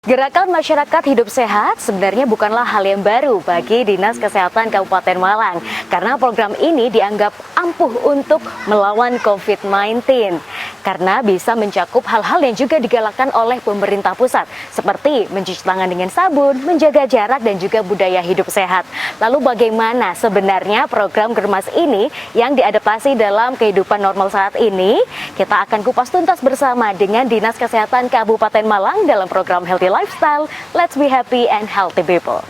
Gerakan masyarakat hidup sehat sebenarnya bukanlah hal yang baru bagi Dinas Kesehatan Kabupaten Malang karena program ini dianggap ampuh untuk melawan COVID-19 karena bisa mencakup hal-hal yang juga digalakkan oleh pemerintah pusat seperti mencuci tangan dengan sabun, menjaga jarak dan juga budaya hidup sehat. Lalu bagaimana sebenarnya program Germas ini yang diadaptasi dalam kehidupan normal saat ini? Kita akan kupas tuntas bersama dengan Dinas Kesehatan Kabupaten Malang dalam program Healthy Lifestyle, Let's Be Happy and Healthy People.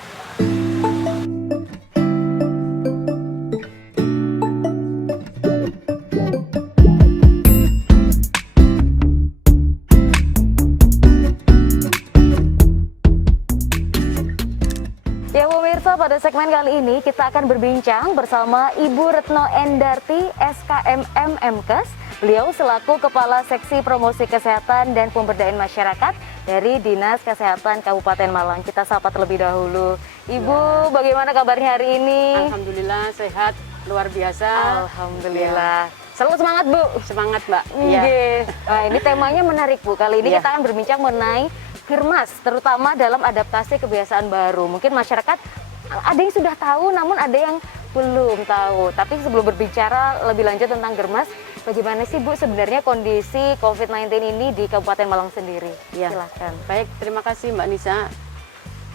Ya pemirsa, pada segmen kali ini kita akan berbincang bersama Ibu Retno Endarti, SKMM MKes. Beliau selaku Kepala Seksi Promosi Kesehatan dan Pemberdayaan Masyarakat dari Dinas Kesehatan Kabupaten Malang. Kita sapa terlebih dahulu. Ibu, bagaimana kabarnya hari ini? Alhamdulillah sehat, luar biasa. Alhamdulillah. Selalu semangat, Bu. Semangat, Mbak. Iya. Nah, ini temanya menarik, Bu. Kali ini kita akan berbincang mengenai Germas, terutama dalam adaptasi kebiasaan baru. Mungkin masyarakat ada yang sudah tahu, namun ada yang belum tahu. Tapi sebelum berbicara lebih lanjut tentang Germas, bagaimana sih Bu sebenarnya kondisi COVID-19 ini di Kabupaten Malang sendiri? Ya. Silahkan. Baik, terima kasih Mbak Nisa.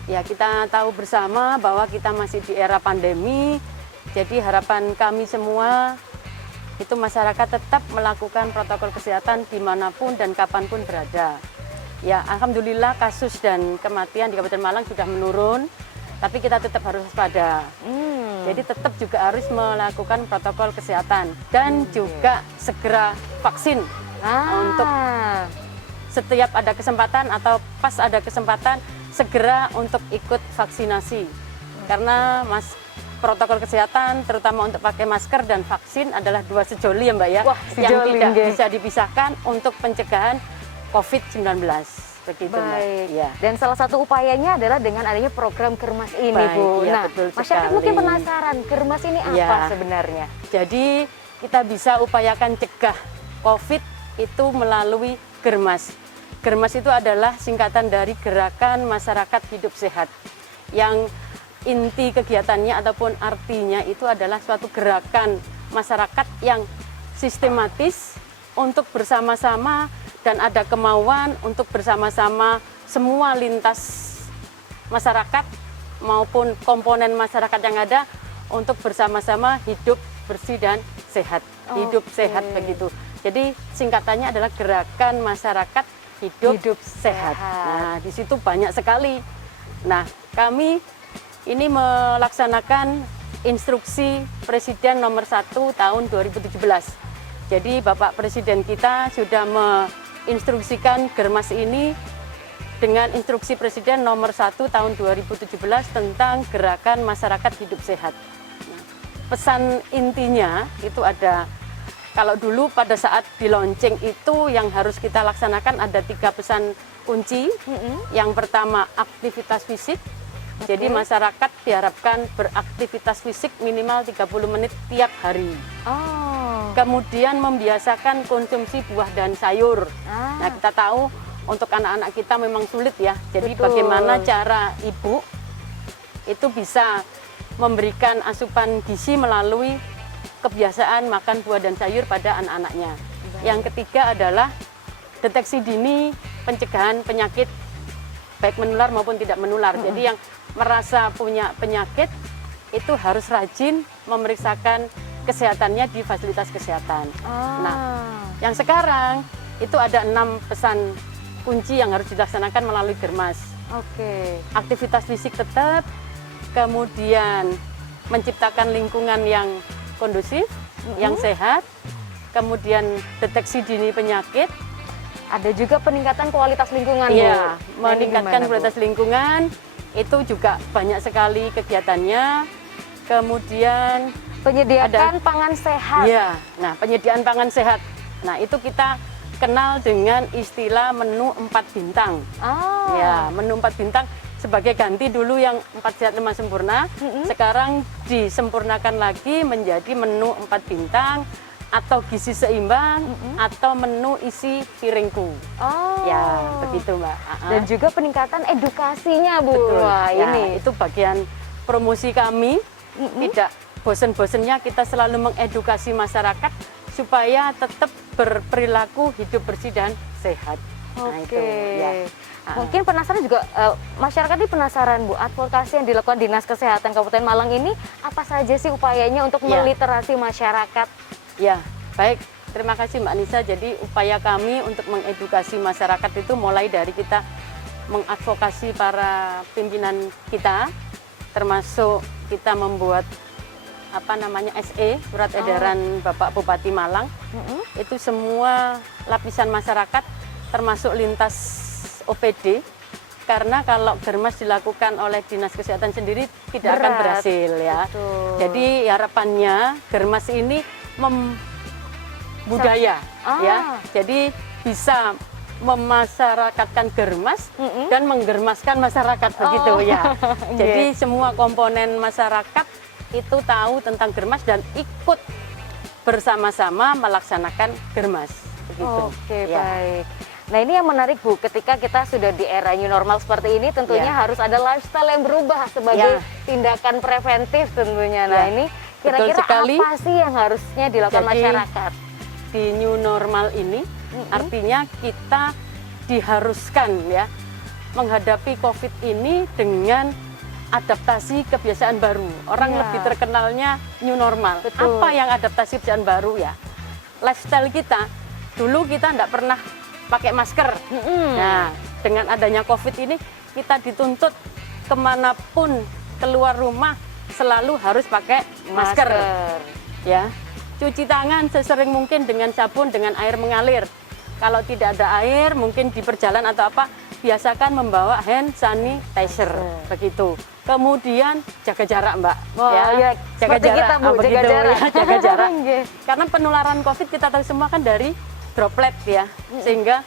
Ya, kita tahu bersama bahwa kita masih di era pandemi. Jadi harapan kami semua itu masyarakat tetap melakukan protokol kesehatan dimanapun dan kapanpun berada. Ya, alhamdulillah kasus dan kematian di Kabupaten Malang sudah menurun, tapi kita tetap harus waspada. Jadi tetap juga harus melakukan protokol kesehatan dan juga segera vaksin untuk setiap ada kesempatan atau pas ada kesempatan segera untuk ikut vaksinasi. Karena protokol kesehatan terutama untuk pakai masker dan vaksin adalah dua sejoli ya Mbak ya. Wah, yang tidak nggih. bisa dipisahkan untuk pencegahan COVID-19. Begitu, Baik. Mbak. Ya. Dan salah satu upayanya adalah dengan adanya program Germas ini, Baik, Bu. iya, Nah, betul masyarakat sekali. mungkin penasaran, Germas ini apa Iya. sebenarnya? Jadi kita bisa upayakan cegah COVID itu melalui Germas. Germas itu adalah singkatan dari Gerakan Masyarakat Hidup Sehat. Yang inti kegiatannya ataupun artinya itu adalah suatu gerakan masyarakat yang sistematis untuk bersama-sama dan ada kemauan untuk bersama-sama semua lintas masyarakat maupun komponen masyarakat yang ada untuk bersama-sama hidup bersih dan sehat. Hidup sehat begitu. Jadi singkatannya adalah Gerakan Masyarakat Hidup Sehat. Nah, di situ banyak sekali. Nah, kami ini melaksanakan instruksi Presiden nomor 1 tahun 2017. Jadi Bapak Presiden kita sudah menginstruksikan Germas ini dengan instruksi Presiden nomor 1 tahun 2017 tentang Gerakan Masyarakat Hidup Sehat. Nah, pesan intinya itu ada, kalau dulu pada saat di launching itu yang harus kita laksanakan ada 3 pesan kunci. Yang pertama aktivitas fisik. Jadi masyarakat diharapkan beraktivitas fisik minimal 30 menit tiap hari. Kemudian membiasakan konsumsi buah dan sayur. Nah, kita tahu untuk anak-anak kita memang sulit ya. Jadi bagaimana cara ibu itu bisa memberikan asupan gizi melalui kebiasaan makan buah dan sayur pada anak-anaknya. Yang ketiga adalah deteksi dini pencegahan penyakit baik menular maupun tidak menular. Jadi yang merasa punya penyakit itu harus rajin memeriksakan kesehatannya di fasilitas kesehatan. Nah, yang sekarang itu ada 6 pesan kunci yang harus dilaksanakan melalui Germas. Aktivitas fisik tetap, kemudian menciptakan lingkungan yang kondusif, yang sehat, kemudian deteksi dini penyakit. Ada juga peningkatan kualitas lingkungan, Bu. Iya, meningkatkan Gimana, Bu? kualitas lingkungan itu juga banyak sekali kegiatannya. Kemudian Penyediaan pangan sehat. iya, nah penyediaan pangan sehat. Nah, itu kita kenal dengan istilah menu 4 bintang. Ya, menu 4 bintang sebagai ganti dulu yang 4 sehat 5 sempurna. Sekarang disempurnakan lagi menjadi menu 4 bintang atau gizi seimbang, atau menu isi piringku. Oh. Ya, begitu Mbak. Dan juga peningkatan edukasinya Bu. Betul. Wah, Ya, ini itu bagian promosi kami. Tidak bosen-bosennya kita selalu mengedukasi masyarakat supaya tetap berperilaku hidup bersih dan sehat. Nah, Oke. itu, ya. Mungkin penasaran juga, masyarakat ini penasaran Bu, advokasi yang dilakukan Dinas Kesehatan Kabupaten Malang ini apa saja sih upayanya untuk Ya. meliterasi masyarakat? Ya, baik. Terima kasih Mbak Nisa. Jadi upaya kami untuk mengedukasi masyarakat itu mulai dari kita mengadvokasi para pimpinan kita, termasuk kita membuat SE, surat edaran Bapak Bupati Malang. Itu semua lapisan masyarakat termasuk lintas OPD, karena kalau germas dilakukan oleh Dinas Kesehatan sendiri tidak akan Berat. berhasil ya. Betul. Jadi harapannya germas ini budaya ya. Jadi bisa memasyarakatkan germas dan menggermaskan masyarakat begitu ya. Jadi semua komponen masyarakat itu tahu tentang germas dan ikut bersama-sama melaksanakan germas begitu. Oke, ya. baik. Nah, ini yang menarik Bu, ketika kita sudah di era new normal seperti ini tentunya Ya. harus ada lifestyle yang berubah sebagai Ya. tindakan preventif tentunya. Nah, Ya. ini Betul kira-kira sekali. apa sih yang harusnya dilakukan Jadi, masyarakat? Di new normal ini artinya kita diharuskan ya menghadapi COVID ini dengan adaptasi kebiasaan baru. Orang Ya. lebih terkenalnya new normal. Betul. Apa yang adaptasi kebiasaan baru ya? Lifestyle kita, dulu kita tidak pernah pakai masker. Nah, dengan adanya COVID ini kita dituntut kemanapun keluar rumah selalu harus pakai masker. Ya, cuci tangan sesering mungkin dengan sabun dengan air mengalir. Kalau tidak ada air, mungkin di perjalanan atau apa, biasakan membawa hand sanitizer begitu. Kemudian jaga jarak, Mbak. Oh, ya, seperti kita, Bu, jaga begitu, jarak. ya, jaga jarak. Oke. Karena penularan COVID kita tahu semua kan dari droplet ya, sehingga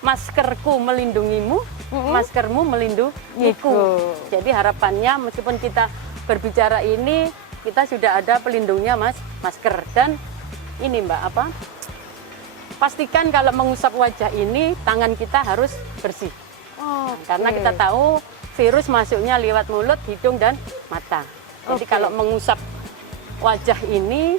maskerku melindungimu, maskermu melindungiku. Jadi harapannya meskipun kita berbicara ini, kita sudah ada pelindungnya masker. Dan ini Mbak, pastikan kalau mengusap wajah ini tangan kita harus bersih. Karena kita tahu virus masuknya lewat mulut, hidung, dan mata. Jadi kalau mengusap wajah ini,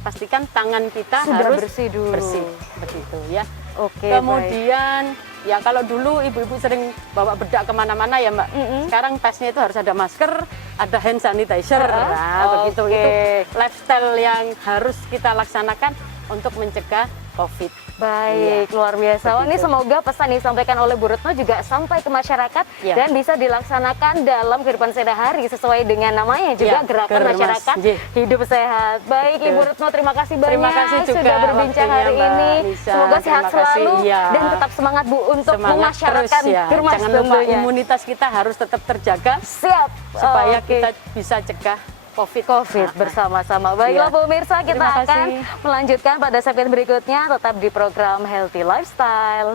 pastikan tangan kita Sudah harus bersih dulu. bersih, begitu ya. Oke, Kemudian ya kalau dulu ibu-ibu sering bawa bedak kemana-mana ya Mbak. Sekarang tasnya itu harus ada masker, ada hand sanitizer. Nah, begitu Oke. itu lifestyle yang harus kita laksanakan untuk mencegah COVID. Baik, luar biasa. Wah, ini Begitu. semoga pesan yang disampaikan oleh Bu Retno juga sampai ke masyarakat Ya. dan bisa dilaksanakan dalam kehidupan sehari-hari sesuai dengan namanya juga Ya, gerakan Germas. masyarakat Nggih. hidup sehat. Baik, Betul. Ibu Retno, terima kasih banyak Terima kasih juga sudah berbincang waktunya, hari Mbak ini. Nisa. Semoga sehat Terima kasih, selalu iya. dan tetap semangat Bu untuk Semangat memasyarakatkan terus ya. Germas Jangan lupa tentunya. imunitas kita harus tetap terjaga Siap. supaya Oke. kita bisa cegah COVID. Bersama-sama. Baiklah Iya. pemirsa, kita Terima akan kasih. melanjutkan pada segmen berikutnya tetap di program Healthy Lifestyle.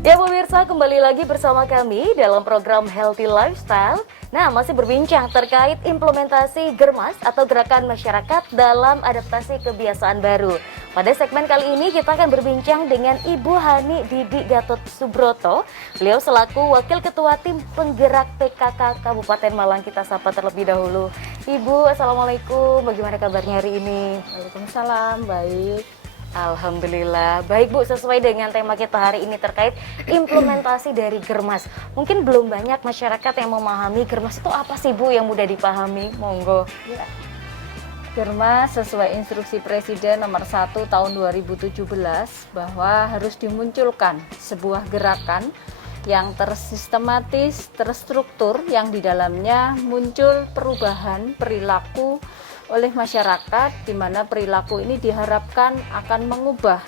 Ya pemirsa, kembali lagi bersama kami dalam program Healthy Lifestyle. Nah, masih berbincang terkait implementasi Germas atau gerakan masyarakat dalam adaptasi kebiasaan baru. Pada segmen kali ini kita akan berbincang dengan Ibu Hani Didi Gatot Subroto. Beliau selaku Wakil Ketua Tim Penggerak PKK Kabupaten Malang. Kita sapa terlebih dahulu. Ibu, Assalamualaikum. Bagaimana kabarnya hari ini? Waalaikumsalam, baik. Alhamdulillah. Baik Bu, sesuai dengan tema kita hari ini terkait implementasi dari Germas. Mungkin belum banyak masyarakat yang memahami Germas itu apa sih Bu yang mudah dipahami? Monggo. Ya. Germas sesuai instruksi Presiden nomor 1 tahun 2017 bahwa harus dimunculkan sebuah gerakan yang tersistematis, terstruktur, yang di dalamnya muncul perubahan perilaku oleh masyarakat, di mana perilaku ini diharapkan akan mengubah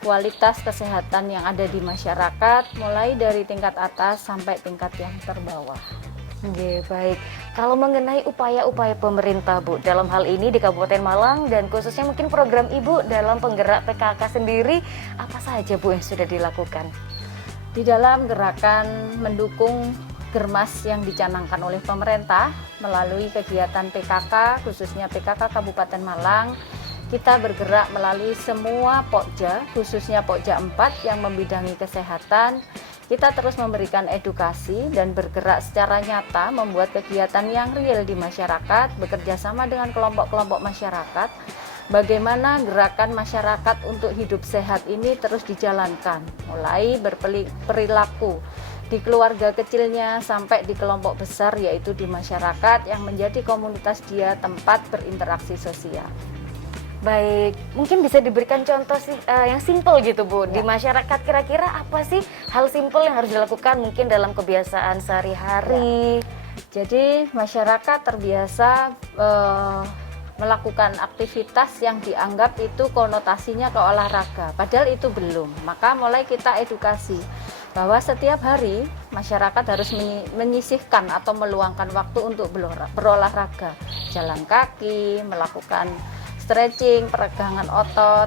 kualitas kesehatan yang ada di masyarakat, mulai dari tingkat atas sampai tingkat yang terbawah. Oke, baik. Kalau mengenai upaya-upaya pemerintah Bu, dalam hal ini di Kabupaten Malang dan khususnya mungkin program Ibu dalam penggerak PKK sendiri, apa saja Bu yang sudah dilakukan? Di dalam gerakan mendukung Germas yang dicanangkan oleh pemerintah melalui kegiatan PKK, khususnya PKK Kabupaten Malang, kita bergerak melalui semua Pokja, khususnya Pokja 4 yang membidangi kesehatan. Kita terus memberikan edukasi dan bergerak secara nyata membuat kegiatan yang real di masyarakat, bekerja sama dengan kelompok-kelompok masyarakat. Bagaimana gerakan masyarakat untuk hidup sehat ini terus dijalankan, mulai berperilaku di keluarga kecilnya sampai di kelompok besar, yaitu di masyarakat yang menjadi komunitas dia tempat berinteraksi sosial. Baik, mungkin bisa diberikan contoh sih yang simpel gitu Bu, di masyarakat kira-kira apa sih hal simpel yang harus dilakukan mungkin dalam kebiasaan sehari-hari? Jadi masyarakat terbiasa melakukan aktivitas yang dianggap itu konotasinya ke olahraga, padahal itu belum. Maka mulai kita edukasi bahwa setiap hari masyarakat harus menyisihkan atau meluangkan waktu untuk berolahraga, jalan kaki, melakukan stretching, peregangan otot,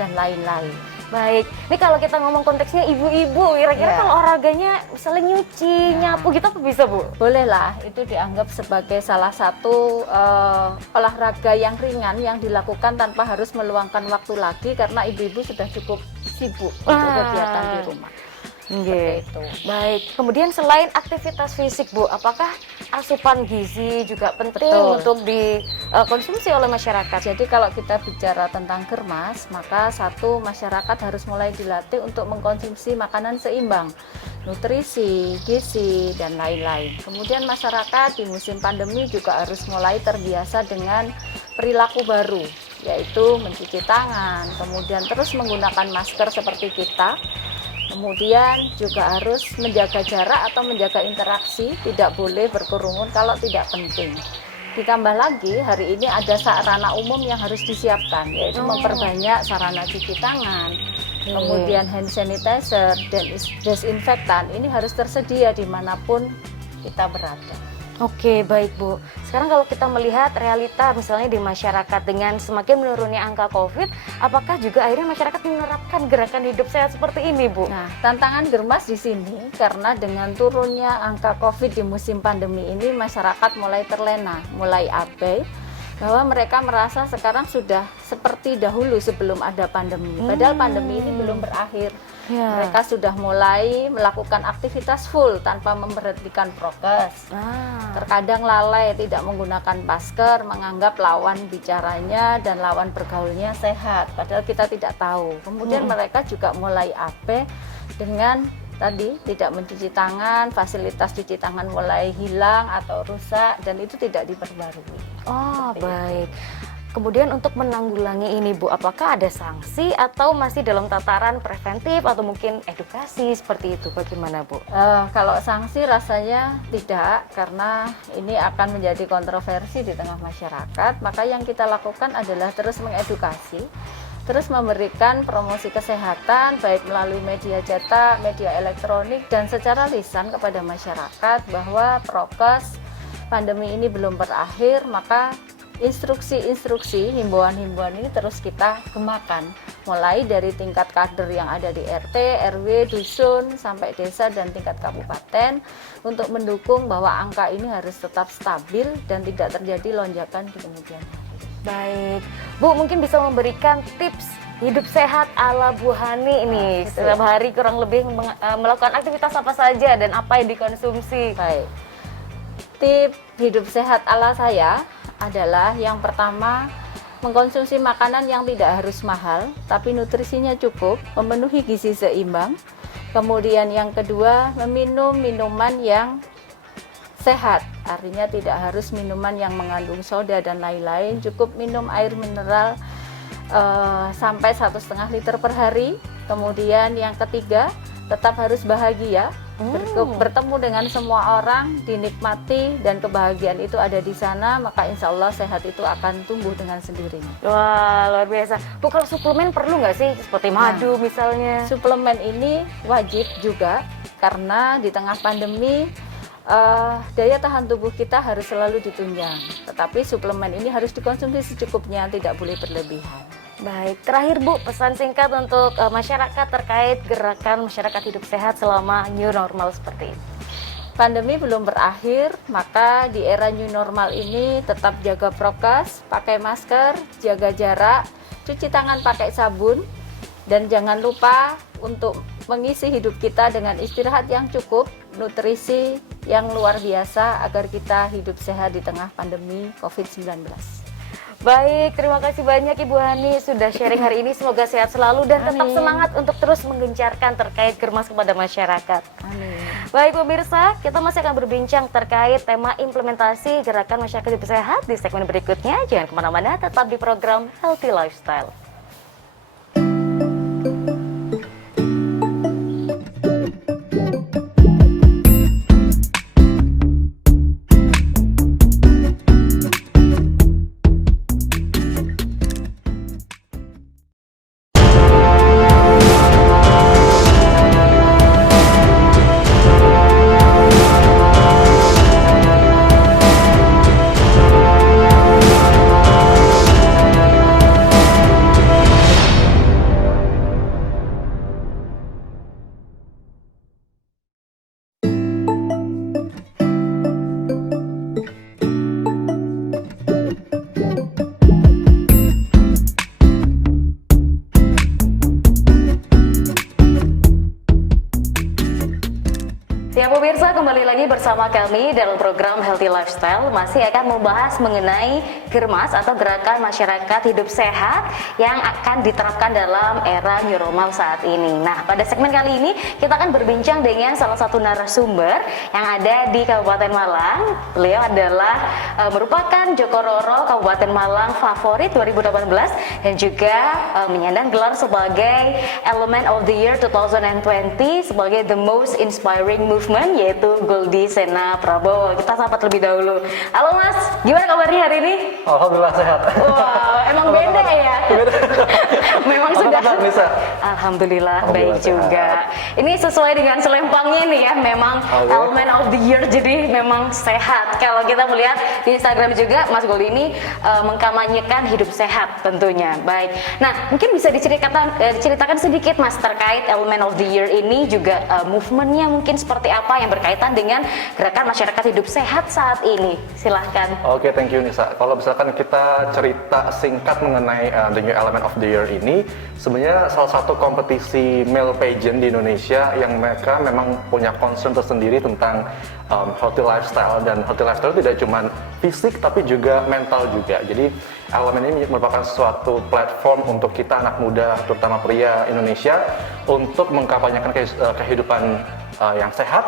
dan lain-lain. Baik, ini kalau kita ngomong konteksnya ibu-ibu, kira-kira kalau olahraganya misalnya nyuci, nyapu gitu apa bisa Bu? Bolehlah, itu dianggap sebagai salah satu olahraga yang ringan yang dilakukan tanpa harus meluangkan waktu lagi karena ibu-ibu sudah cukup sibuk untuk kegiatan di rumah. Itu. Baik, kemudian selain aktivitas fisik Bu, apakah asupan gizi juga penting untuk dikonsumsi oleh masyarakat? Jadi kalau kita bicara tentang Germas, maka satu, masyarakat harus mulai dilatih untuk mengkonsumsi makanan seimbang, nutrisi, gizi, dan lain-lain. Kemudian masyarakat di musim pandemi juga harus mulai terbiasa dengan perilaku baru, yaitu mencuci tangan, kemudian terus menggunakan masker seperti kita. Kemudian juga harus menjaga jarak atau menjaga interaksi, tidak boleh berkerumun kalau tidak penting. Ditambah lagi, hari ini ada sarana umum yang harus disiapkan, yaitu memperbanyak sarana cuci tangan, kemudian hand sanitizer dan desinfektan. Ini harus tersedia dimanapun kita berada. Oke, baik Bu. Sekarang kalau kita melihat realita misalnya di masyarakat dengan semakin menurunnya angka COVID, apakah juga akhirnya masyarakat menerapkan gerakan hidup sehat seperti ini Bu? Nah, tantangan Germas di sini karena dengan turunnya angka COVID di musim pandemi ini, masyarakat mulai terlena, mulai abai, bahwa mereka merasa sekarang sudah seperti dahulu sebelum ada pandemi. Padahal pandemi ini belum berakhir. Mereka sudah mulai melakukan aktivitas full tanpa memberhentikan prokes. Terkadang lalai, tidak menggunakan masker, menganggap lawan bicaranya dan lawan bergaulnya sehat, padahal kita tidak tahu. Kemudian mereka juga mulai abai dengan tadi tidak mencuci tangan, fasilitas cuci tangan mulai hilang atau rusak, dan itu tidak diperbarui. Oh, baik. Kemudian untuk menanggulangi ini Bu, apakah ada sanksi atau masih dalam tataran preventif atau mungkin edukasi seperti itu? Bagaimana Bu? Kalau sanksi rasanya tidak, karena ini akan menjadi kontroversi di tengah masyarakat. Maka yang kita lakukan adalah terus mengedukasi, terus memberikan promosi kesehatan baik melalui media cetak, media elektronik, dan secara lisan kepada masyarakat bahwa prokes pandemi ini belum berakhir. Maka instruksi-instruksi, himbauan-himbauan ini terus kita gemakan, mulai dari tingkat kader yang ada di RT, RW, dusun, sampai desa dan tingkat kabupaten, untuk mendukung bahwa angka ini harus tetap stabil dan tidak terjadi lonjakan di kemudian hari. Baik, Bu mungkin bisa memberikan tips hidup sehat ala Bu Hani ini. Setiap hari kurang lebih melakukan aktivitas apa saja dan apa yang dikonsumsi? Baik, tips hidup sehat ala saya adalah yang pertama, mengkonsumsi makanan yang tidak harus mahal, tapi nutrisinya cukup, memenuhi gizi seimbang. Kemudian yang kedua, meminum minuman yang sehat, artinya tidak harus minuman yang mengandung soda dan lain-lain, cukup minum air mineral sampai 1,5 liter per hari. Kemudian yang ketiga, tetap harus bahagia, bertemu dengan semua orang, dinikmati, dan kebahagiaan itu ada di sana, maka insya Allah sehat itu akan tumbuh dengan sendirinya. Wah, luar biasa. Bu, kalau suplemen perlu nggak sih? Seperti madu misalnya? Suplemen ini wajib juga, karena di tengah pandemi daya tahan tubuh kita harus selalu ditunjang. Tetapi suplemen ini harus dikonsumsi secukupnya, tidak boleh berlebihan. Baik, terakhir Bu, pesan singkat untuk masyarakat terkait gerakan masyarakat hidup sehat selama new normal seperti ini. Pandemi belum berakhir, maka di era new normal ini tetap jaga prokes, pakai masker, jaga jarak, cuci tangan pakai sabun, dan jangan lupa untuk mengisi hidup kita dengan istirahat yang cukup, nutrisi yang luar biasa agar kita hidup sehat di tengah pandemi COVID-19. Baik, terima kasih banyak Ibu Hani sudah sharing hari ini. Semoga sehat selalu dan tetap semangat untuk terus menggencarkan terkait Germas kepada masyarakat. Amin. Baik pemirsa, kita masih akan berbincang terkait tema implementasi gerakan masyarakat hidup sehat di segmen berikutnya. Jangan kemana-mana, tetap di program Healthy Lifestyle. Ya pemirsa, kembali lagi bersama kami dalam program Healthy Lifestyle. Masih akan membahas mengenai Germas atau Gerakan Masyarakat Hidup Sehat yang akan diterapkan dalam era new normal saat ini. Nah, pada segmen kali ini kita akan berbincang dengan salah satu narasumber yang ada di Kabupaten Malang. Beliau adalah merupakan Joko Roro Kabupaten Malang Favorit 2018 dan juga menyandang gelar sebagai Element of the Year 2020 sebagai The Most Inspiring Movement, yaitu Goldi Sena Prabowo. Kita sapa terlebih dahulu. Halo Mas, gimana kabarnya hari ini? Alhamdulillah sehat. Wah, emang beda ya? Memang sudah. Alhamdulillah baik sehat. juga. Ini sesuai dengan selempangnya nih ya, memang Element of the Year, jadi memang sehat. Kalau kita melihat di Instagram juga, Mas Goldi ini mengkampanyekan hidup sehat tentunya. Baik. Nah, mungkin bisa diceritakan sedikit Mas terkait Element of the Year ini juga movementnya mungkin seperti apa yang berkaitan dengan gerakan masyarakat hidup sehat saat ini. Silahkan. Oke, thank you Nisa. Kalau misalkan kita cerita singkat mengenai The New Element of the Year ini, sebenarnya salah satu kompetisi male pageant di Indonesia yang mereka memang punya concern tersendiri tentang healthy lifestyle, dan healthy lifestyle tidak cuma fisik tapi juga mental juga. Jadi Elemen ini merupakan suatu platform untuk kita anak muda, terutama pria Indonesia, untuk mengkampanyekan kehidupan yang sehat,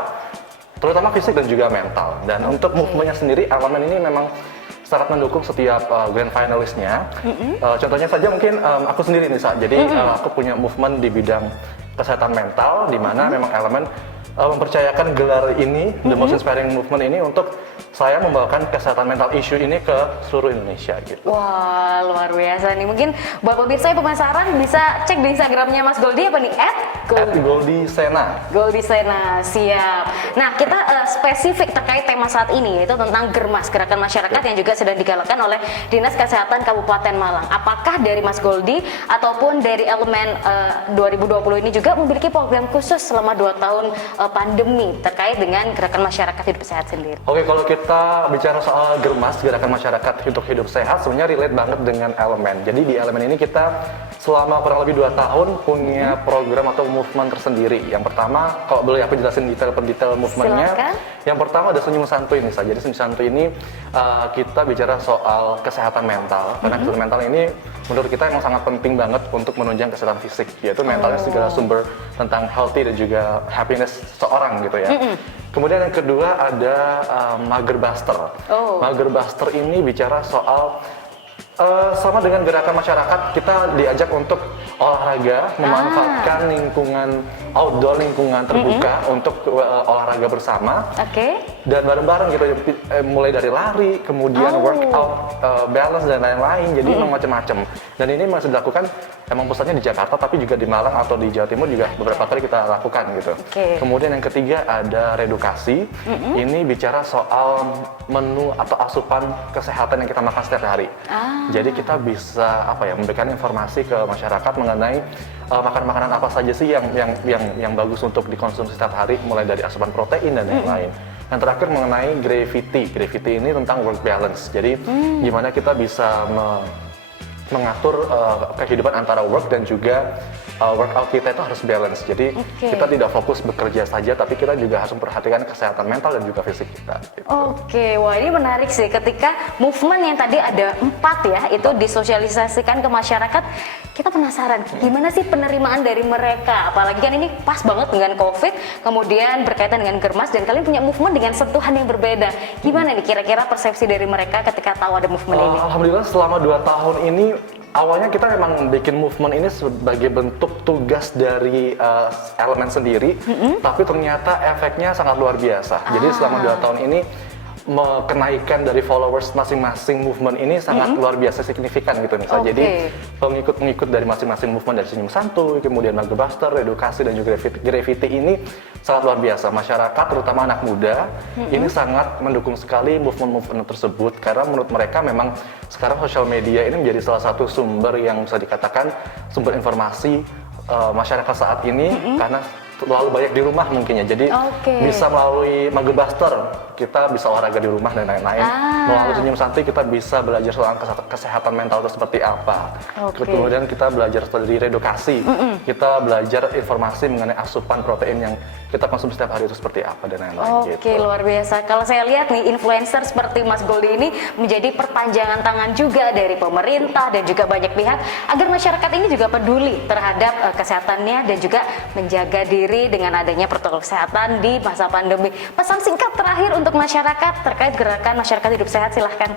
terutama fisik dan juga mental. Dan untuk movementnya sendiri, Elemen ini memang sangat mendukung setiap grand finalistnya. Contohnya saja mungkin aku sendiri nih, jadi aku punya movement di bidang kesehatan mental, di mana memang Elemen mempercayakan gelar ini, The Most Inspiring Movement ini, untuk saya membawakan kesehatan mental issue ini ke seluruh Indonesia gitu. Wah, luar biasa nih. Mungkin buat pemirsa yang penasaran bisa cek di Instagramnya Mas Goldi apa nih? Goldi Sena. Goldi Sena, siap. Nah, kita spesifik terkait tema saat ini, yaitu tentang Germas, gerakan masyarakat yang juga sedang digalakan oleh Dinas Kesehatan Kabupaten Malang. Apakah dari Mas Goldi ataupun dari Elemen 2020 ini juga memiliki program khusus selama 2 tahun pandemi terkait dengan gerakan masyarakat hidup sehat sendiri? Oke, kalau kita bicara soal Germas, gerakan masyarakat untuk hidup sehat, sebenarnya relate banget dengan elemen. Jadi di elemen ini kita selama kurang lebih 2 tahun punya program atau movement tersendiri. Yang pertama, kalau boleh aku jelasin detail per detail movementnya. Silakan. Yang pertama ada senyum santuy ini saja. Jadi senyum santuy ini kita bicara soal kesehatan mental. Karena kesehatan mental ini menurut kita emang sangat penting banget untuk menunjang kesehatan fisik. Yaitu mentalnya segala sumber tentang healthy dan juga happiness seorang gitu ya. Kemudian yang kedua ada Mager Buster. Mager Buster ini bicara soal sama dengan gerakan masyarakat, kita diajak untuk olahraga, memanfaatkan lingkungan outdoor, lingkungan terbuka untuk olahraga bersama. Dan bareng-bareng gitu, mulai dari lari, kemudian workout, balance dan lain-lain. Jadi memang macam-macam. Dan ini masih dilakukan, emang pusatnya di Jakarta, tapi juga di Malang atau di Jawa Timur juga beberapa kali kita lakukan gitu. Kemudian yang ketiga ada redukasi. Ini bicara soal menu atau asupan kesehatan yang kita makan setiap hari. Jadi kita bisa memberikan informasi ke masyarakat mengenai makanan-makanan apa saja sih yang bagus untuk dikonsumsi setiap hari, mulai dari asupan protein dan lain-lain. Yang terakhir mengenai gravity. Gravity ini tentang work balance. Jadi gimana kita bisa mengatur kehidupan antara work dan juga workout kita itu harus balance. Jadi kita tidak fokus bekerja saja, tapi kita juga harus memperhatikan kesehatan mental dan juga fisik kita. Gitu. Wah ini menarik sih. Ketika movement yang tadi ada 4 ya, itu disosialisasikan ke masyarakat, kita penasaran gimana sih penerimaan dari mereka. Apalagi kan ini pas banget dengan COVID, kemudian berkaitan dengan Germas, dan kalian punya movement dengan sentuhan yang berbeda. Gimana nih kira-kira persepsi dari mereka ketika tahu ada movement ini? Alhamdulillah selama 2 tahun ini, awalnya kita memang bikin movement ini sebagai bentuk tugas dari elemen sendiri, tapi ternyata efeknya sangat luar biasa. Jadi selama 2 tahun ini kenaikan dari followers masing-masing movement ini sangat luar biasa signifikan gitu misalnya. Jadi pengikut-pengikut dari masing-masing movement, dari senyum santuy, kemudian Mager Buster, redukasi dan juga gravity ini sangat luar biasa. Masyarakat terutama anak muda ini sangat mendukung sekali movement-movement tersebut, karena menurut mereka memang sekarang sosial media ini menjadi salah satu sumber yang bisa dikatakan sumber informasi masyarakat saat ini, karena terlalu banyak di rumah mungkin ya. Jadi bisa melalui Mager Buster kita bisa olahraga di rumah dan lain-lain. Melalui senyum santuy kita bisa belajar soal kesehatan mental itu seperti apa. Kemudian kita belajar dari redukasi. Kita belajar informasi mengenai asupan protein yang kita konsumsi setiap hari itu seperti apa dan lain-lain gitu. Luar biasa. Kalau saya lihat nih influencer seperti Mas Goldi ini menjadi perpanjangan tangan juga dari pemerintah dan juga banyak pihak agar masyarakat ini juga peduli terhadap kesehatannya dan juga menjaga diri dengan adanya protokol kesehatan di masa pandemi. Pesan singkat terakhir untuk masyarakat terkait gerakan masyarakat hidup sehat, silahkan.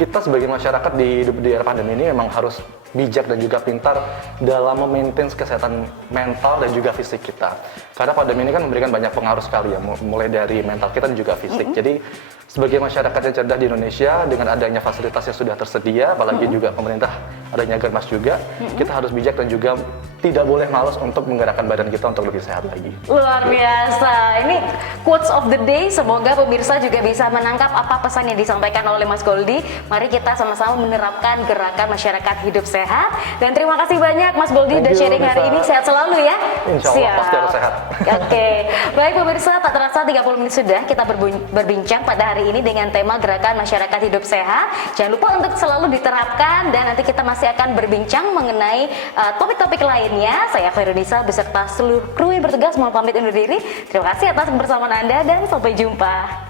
Kita sebagai masyarakat di era pandemi ini memang harus bijak dan juga pintar dalam memaintain kesehatan mental dan juga fisik kita. Karena pandemi ini kan memberikan banyak pengaruh sekali ya, mulai dari mental kita dan juga fisik. Jadi sebagai masyarakat yang cerdas di Indonesia, dengan adanya fasilitas yang sudah tersedia, apalagi juga pemerintah adanya Germas juga, kita harus bijak dan juga tidak boleh malas untuk menggerakkan badan kita untuk lebih sehat lagi. Luar biasa. Ini quotes of the day. Semoga pemirsa juga bisa menangkap apa pesan yang disampaikan oleh Mas Goldi. Mari kita sama-sama menerapkan gerakan masyarakat hidup sehat. Dan terima kasih banyak Mas Goldi udah sharing hari ini. Sehat selalu ya. Insya Allah pasti harus sehat. Baik pemirsa, tak terasa 30 menit sudah kita berbincang pada hari ini dengan tema gerakan masyarakat hidup sehat. Jangan lupa untuk selalu diterapkan, dan nanti kita masih akan berbincang mengenai topik-topik lainnya. Saya Khairunisa beserta seluruh kru yang bertugas mohon pamit undur diri. Terima kasih atas kebersamaan Anda dan sampai jumpa.